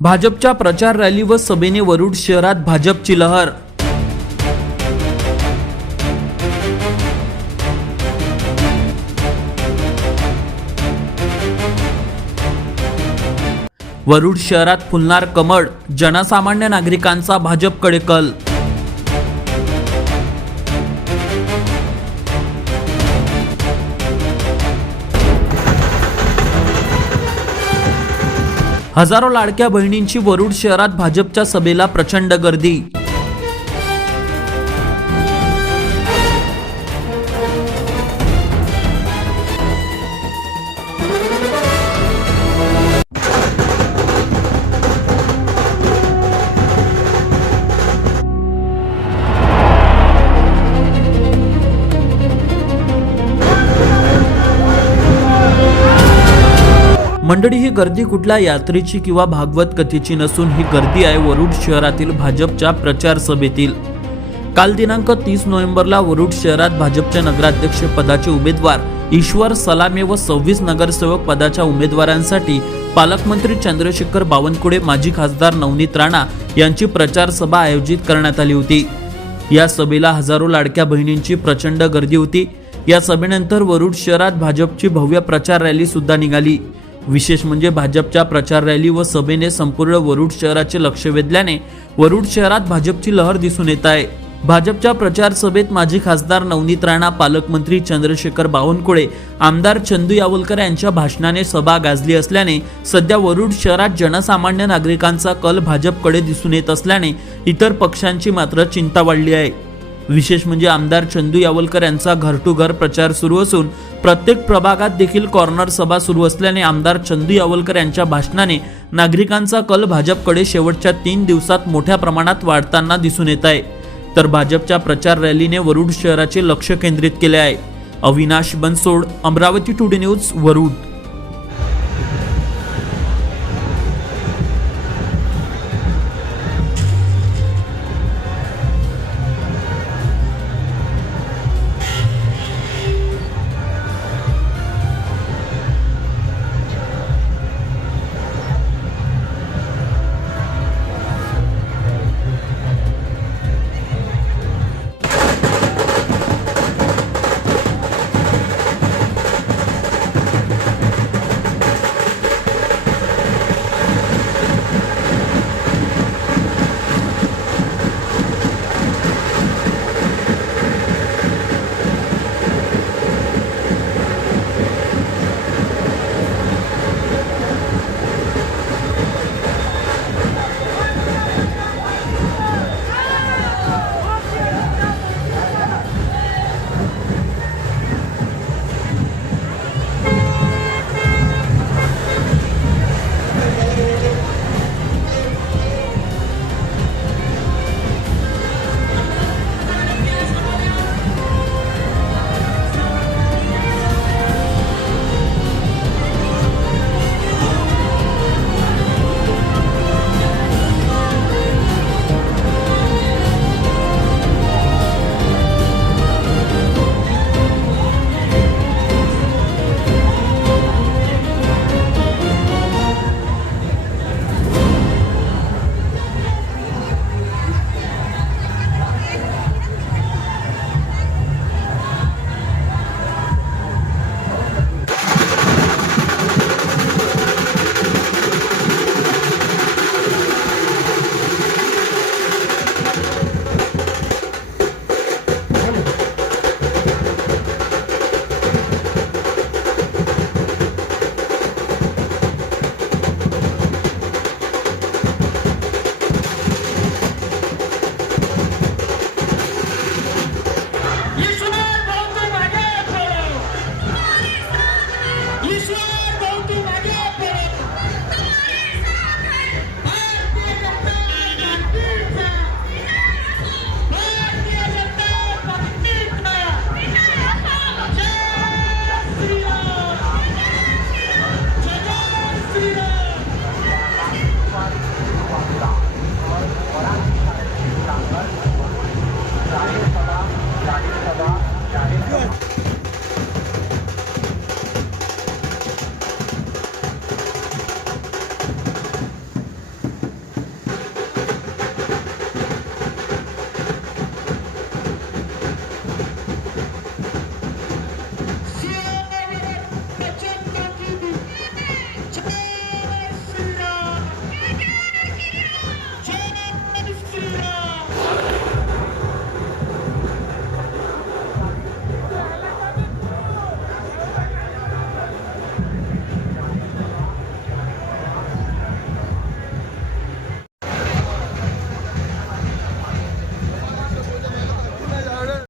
भाजपच्या प्रचार रॅली व सभेने वरुड शहरात भाजपची लहर। वरुड शहरात फुलणार कमळ, जनसामान्य नागरिकांचा भाजपकडे कल। हजारो लाडक्या बहिणींची वरुड शहरात भाजपच्या सभेला प्रचंड गर्दी। मंडळी, ही गर्दी कुठल्या यात्रेची किंवा भागवत कथेची नसून ही गर्दी आहे वरुड शहरातील भाजपच्या प्रचार सभेतील। काल दिनांक 30 नोव्हेंबरला वरुड शहरात भाजपच्या नगराध्यक्ष पदाचे उमेदवार ईश्वर सलामे व 26 नगरसेवक पदाच्या उमेदवारांसाठी पालकमंत्री चंद्रशेखर बावनकुळे, माजी खासदार नवनीत राणा यांची प्रचार सभा आयोजित करण्यात आली होती। या सभेला हजारो लाडक्या बहिणींची प्रचंड गर्दी होती। या सभेनंतर वरुड शहरात भाजपची भव्य प्रचार रॅली सुद्धा निघाली। विशेष म्हणजे भाजपच्या प्रचार रॅली व सभेने संपूर्ण वरुड शहराचे लक्ष वेधल्याने वरुड शहरात भाजपची लहर दिसून येत आहे। भाजपच्या प्रचार सभेत माजी खासदार नवनीत राणा, पालकमंत्री चंद्रशेखर बावनकुळे, आमदार चंदू यावलकर यांच्या भाषणाने सभा गाजली असल्याने सध्या वरुड शहरात जनसामान्य नागरिकांचा कल भाजपकडे दिसून येत असल्याने इतर पक्षांची मात्र चिंता वाढली आहे। विशेष म्हणजे आमदार चंदू यावलकर यांचा घर टू घर प्रचार सुरू असून प्रत्येक प्रभागात देखील कॉर्नर सभा सुरू असल्याने आमदार चंदू यावलकर यांच्या भाषणाने नागरिकांचा कल भाजपकडे शेवटच्या 3 दिवसात मोठ्या प्रमाणात वाढताना दिसून येत आहे। तर भाजपच्या प्रचार रॅलीने वरुड शहराचे लक्ष केंद्रित केले आहे। Avinash Bansod, Amravati today news, Warud.